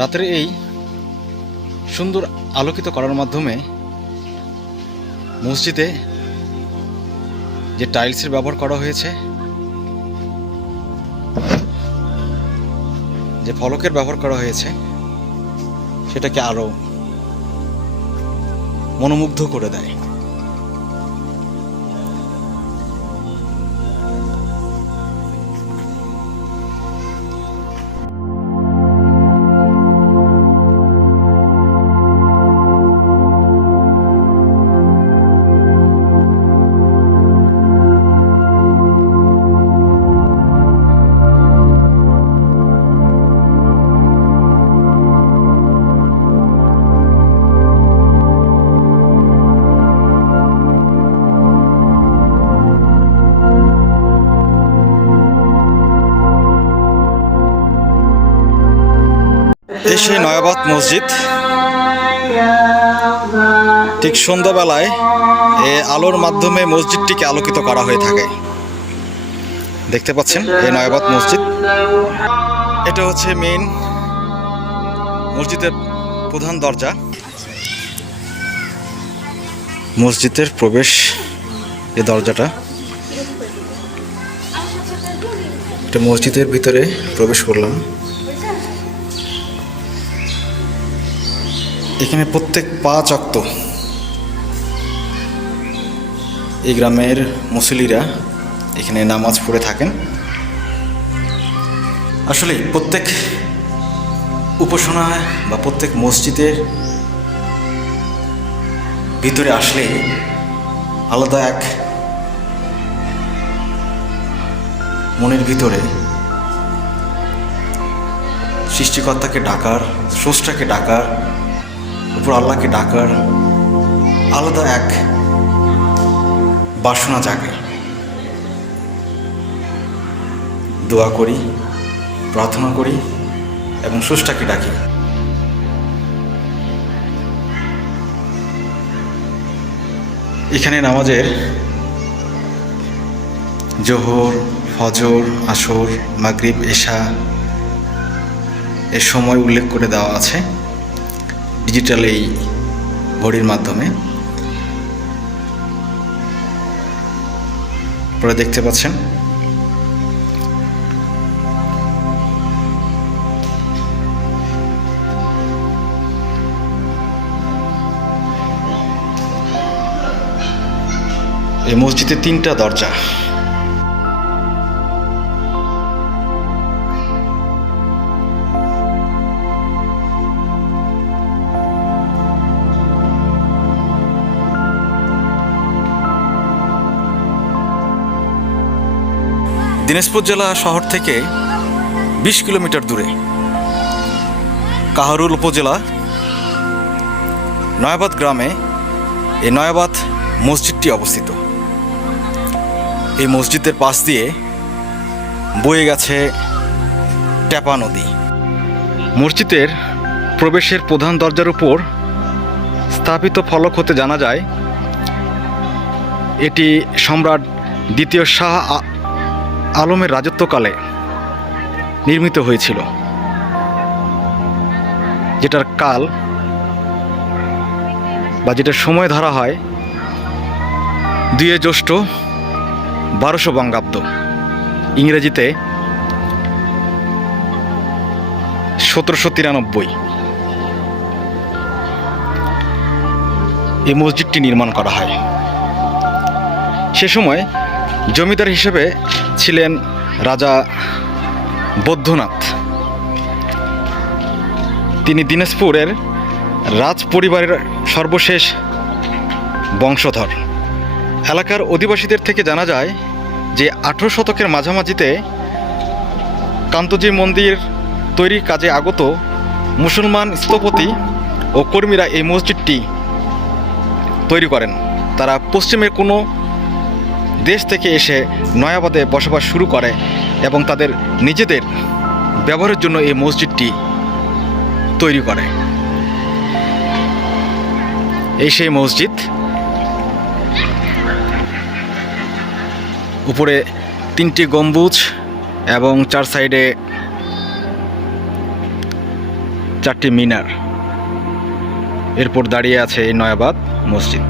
রাতের এই সুন্দর আলোকিত করার মাধ্যমে মসজিদে যে টাইলসের ব্যবহার করা হয়েছে, যে ফলকের ব্যবহার করা হয়েছে, সেটাকে আরো মনোমুগ্ধ করে দেয়। এই সেই নয়াবাদ মসজিদ। ঠিক সন্ধ্যাবেলায় এই আলোর মাধ্যমে মসজিদটিকে আলোকিত করা হয়ে থাকে। দেখতে পাচ্ছেন এই নয়াবাদ মসজিদ। এটা হচ্ছে মেইন মসজিদের প্রধান দরজা। মসজিদের প্রবেশ এই দরজাটা। এটা মসজিদের ভিতরে প্রবেশ করলাম। এখানে প্রত্যেক 5 ওয়াক্ত এই গ্রামের মুসল্লিরা এখানে নামাজ পড়ে থাকেন। আসলে প্রত্যেক উপাসনা বা প্রত্যেক মসজিদের ভিতরে আসলে আলাদা এক মনের ভিতরে সৃষ্টিকর্তাকে ডাকার, স্রষ্টাকে ডাকার, উপর আল্লাহকে ডাকার আলাদা এক বাসনা জাগে। দোয়া করি, প্রার্থনা করি এবং স্রষ্টাকে ডাকি। এখানে নামাজের জোহর, ফজর, আসর, মাগরিব, এশা এর সময় উল্লেখ করে দেওয়া আছে ডিজিটাল এই ঘড়ির মাধ্যমে। পরে দেখতে পাচ্ছেন এই মসজিদে 3টা দরজা। দিনাজপুর জেলা শহর থেকে 20 কিলোমিটার দূরে কাহারোল উপজেলা নয়াবাদ গ্রামে এই নয়াবাদ মসজিদটি অবস্থিত। এই মসজিদের পাশ দিয়ে বয়ে গেছে টেপা নদী। মসজিদের প্রবেশের প্রধান দরজার উপর স্থাপিত ফলক হতে জানা যায় এটি সম্রাট দ্বিতীয় শাহ আলমের রাজত্বকালে নির্মিত হয়েছিল, যেটার কাল বা যেটার সময় ধরা হয় 2 জ্যৈষ্ঠ 1200 বঙ্গাব্দ, ইংরেজিতে 1793। এই মসজিদটি নির্মাণ করা হয়। সে সময় জমিদার হিসেবে ছিলেন রাজা বৈদ্যনাথ। তিনি দিনাজপুরের রাজ পরিবারের সর্বশেষ বংশধর। এলাকার অধিবাসীদের থেকে জানা যায় যে 18 শতকের মাঝামাঝিতে কান্তজি মন্দির তৈরির কাজে আগত মুসলমান স্থপতি ও কর্মীরা এই মসজিদটি তৈরি করেন। তারা পশ্চিমের কোনো দেশ থেকে এসে নয়াবাদে বসবাস শুরু করে এবং তাদের নিজেদের ব্যবহারের জন্য এই মসজিদটি তৈরি করে। এই সেই মসজিদ। উপরে 3টি গম্বুজ এবং 4 সাইডে 4টি মিনার, এরপর দাঁড়িয়ে আছে এই নয়াবাদ মসজিদ।